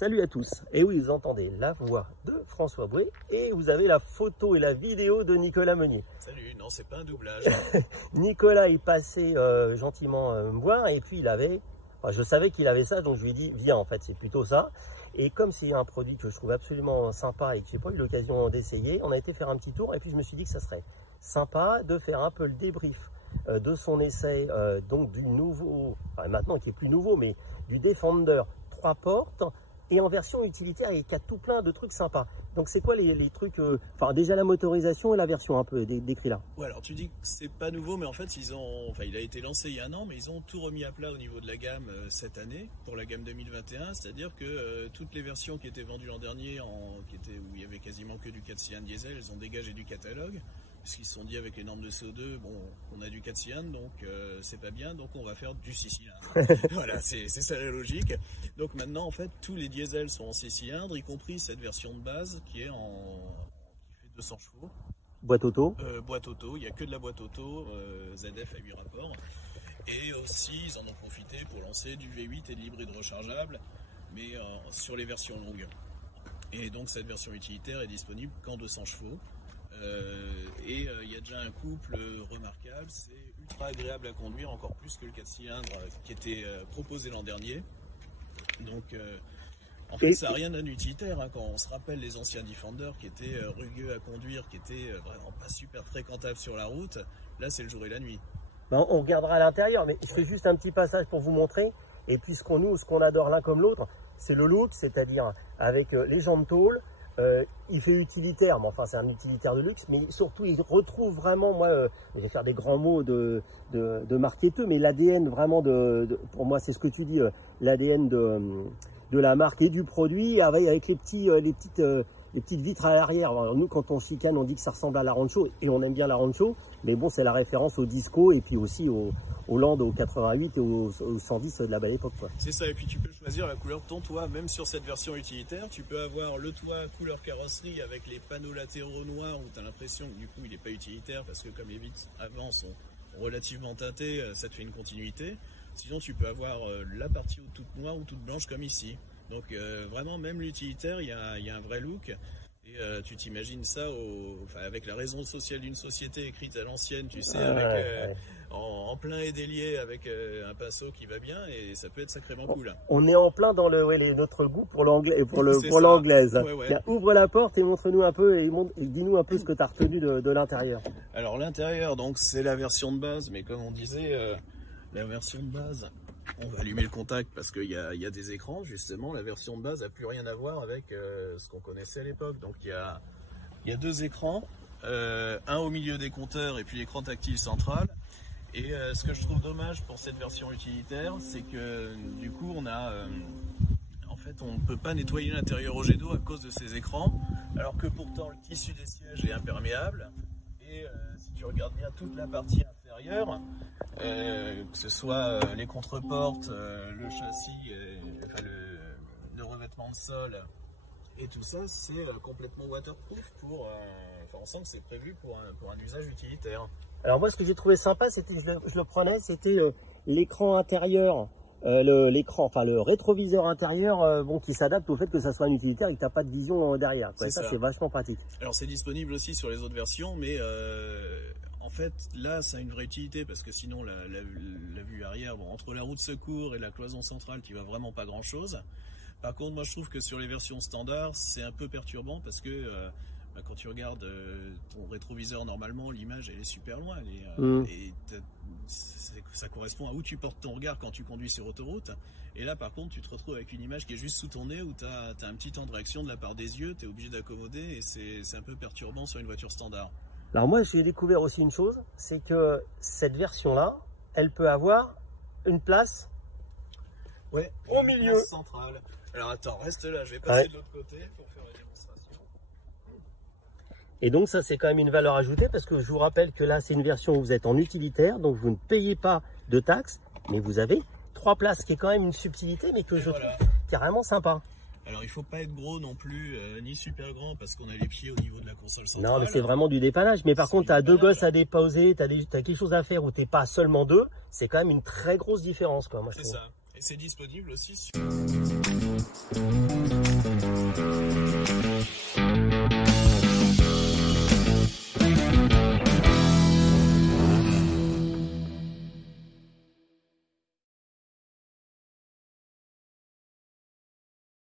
Salut à tous. Et oui, vous entendez la voix de François Bouet et vous avez la photo et la vidéo de Nicolas Meunier. Salut, non, c'est pas un doublage. Nicolas est passé gentiment me voir et puis il avait, enfin, je savais qu'il avait ça, donc je lui ai dit viens, en fait c'est plutôt ça. Et comme c'est un produit que je trouve absolument sympa et que j'ai pas eu l'occasion d'essayer, on a été faire un petit tour et puis je me suis dit que ça serait sympa de faire un peu le débrief de son essai, donc du nouveau, enfin, maintenant qui est plus nouveau, mais du Defender 3 portes et en version utilitaire et qui a tout plein de trucs sympas. Donc c'est quoi les trucs, enfin déjà la motorisation et la version un peu décrit là. Ouais, alors tu dis que c'est pas nouveau, mais en fait il a été lancé il y a un an, mais ils ont tout remis à plat au niveau de la gamme cette année, pour la gamme 2021, c'est-à-dire que toutes les versions qui étaient vendues l'an dernier, où il y avait quasiment que du 4 cylindres diesel, elles ont dégagé du catalogue. Parce qu'ils se sont dit avec les normes de CO2, bon, on a du 4 cylindres, donc c'est pas bien, donc on va faire du 6 cylindres. Voilà, c'est ça la logique. Donc maintenant, en fait, tous les diesels sont en 6 cylindres, y compris cette version de base qui fait 200 chevaux. Boîte auto. Boîte auto, il n'y a que de la boîte auto, ZF à 8 rapports. Et aussi, ils en ont profité pour lancer du V8 et de l'hybride rechargeable, mais sur les versions longues. Et donc cette version utilitaire est disponible qu'en 200 chevaux. Il y a déjà un couple remarquable, c'est ultra agréable à conduire, encore plus que le 4 cylindres qui était proposé l'an dernier. Donc en fait ça n'a rien d'un utilitaire, hein, quand on se rappelle les anciens Defender qui étaient rugueux à conduire, qui étaient vraiment pas super fréquentables sur la route, là c'est le jour et la nuit. Ben, on regardera à l'intérieur, mais je fais juste un petit passage pour vous montrer. Et puis ce qu'on adore l'un comme l'autre, c'est le look, c'est-à-dire avec les jantes tôle. Il fait utilitaire, mais enfin c'est un utilitaire de luxe, mais surtout il retrouve vraiment, moi je vais faire des grands mots de marketeux, mais l'ADN vraiment pour moi c'est ce que tu dis, l'ADN de la marque et du produit avec les petites vitres à l'arrière. Nous quand on chicane on dit que ça ressemble à la Rancho et on aime bien la Rancho, mais bon c'est la référence au disco et puis aussi au Land, au 88 et au 110 de la belle époque. C'est ça, et puis tu peux choisir la couleur de ton toit, même sur cette version utilitaire, tu peux avoir le toit couleur carrosserie avec les panneaux latéraux noirs où tu as l'impression que du coup il n'est pas utilitaire parce que comme les vitres avant sont relativement teintées, ça te fait une continuité. Sinon tu peux avoir la partie toute noire ou toute blanche comme ici. Donc vraiment même l'utilitaire, il y a un vrai look. Et tu t'imagines ça avec la raison sociale d'une société écrite à l'ancienne, tu sais, en plein et délié avec un pinceau qui va bien et ça peut être sacrément cool. On est en plein dans notre goût pour l'anglais et pour l'anglaise. Ouais. Ouvre la porte et montre-nous un peu et dis-nous un peu ce que tu as retenu de l'intérieur. Alors l'intérieur, donc c'est la version de base, mais comme on disait, la version de base, on va allumer le contact parce qu'il y a des écrans justement. La version de base n'a plus rien à voir avec ce qu'on connaissait à l'époque. Donc il y a deux écrans, un au milieu des compteurs et puis l'écran tactile central. Et ce que je trouve dommage pour cette version utilitaire, c'est que du coup on ne peut pas nettoyer l'intérieur au jet d'eau à cause de ces écrans, alors que pourtant le tissu des sièges est imperméable. Et si tu regardes bien toute la partie inférieure, que ce soit les contreportes, le châssis, le revêtement de sol et tout ça, c'est complètement waterproof on sent que c'est prévu pour un usage utilitaire. Alors moi ce que j'ai trouvé sympa, c'était, je le prenais, c'était l'écran intérieur, le rétroviseur intérieur, qui s'adapte au fait que ça soit un utilitaire et que tu n'as pas de vision derrière. Et ça c'est vachement pratique. Alors c'est disponible aussi sur les autres versions, mais en fait là ça a une vraie utilité parce que sinon la vue arrière, entre la roue de secours et la cloison centrale tu vois vraiment pas grand chose. Par contre moi je trouve que sur les versions standards c'est un peu perturbant parce que quand tu regardes ton rétroviseur normalement l'image elle est super loin et ça correspond à où tu portes ton regard quand tu conduis sur autoroute. Et là par contre tu te retrouves avec une image qui est juste sous ton nez où tu as un petit temps de réaction de la part des yeux, tu es obligé d'accommoder et c'est un peu perturbant sur une voiture standard. Alors moi j'ai découvert aussi une chose, c'est que cette version là elle peut avoir une place au milieu centrale. Alors attends, reste là, je vais passer de l'autre côté pour faire la démonstration. Et donc ça c'est quand même une valeur ajoutée parce que je vous rappelle que là c'est une version où vous êtes en utilitaire, donc vous ne payez pas de taxes, mais vous avez 3 places, ce qui est quand même une subtilité, mais que je trouve carrément sympa. Alors il faut pas être gros non plus, ni super grand parce qu'on a les pieds au niveau de la console centrale. Non mais c'est vraiment du dépannage, mais par contre tu as 2 gosses à déposer, tu as quelque chose à faire où tu n'es pas seulement 2, c'est quand même une très grosse différence, quoi, moi je trouve. C'est ça, et c'est disponible aussi sur...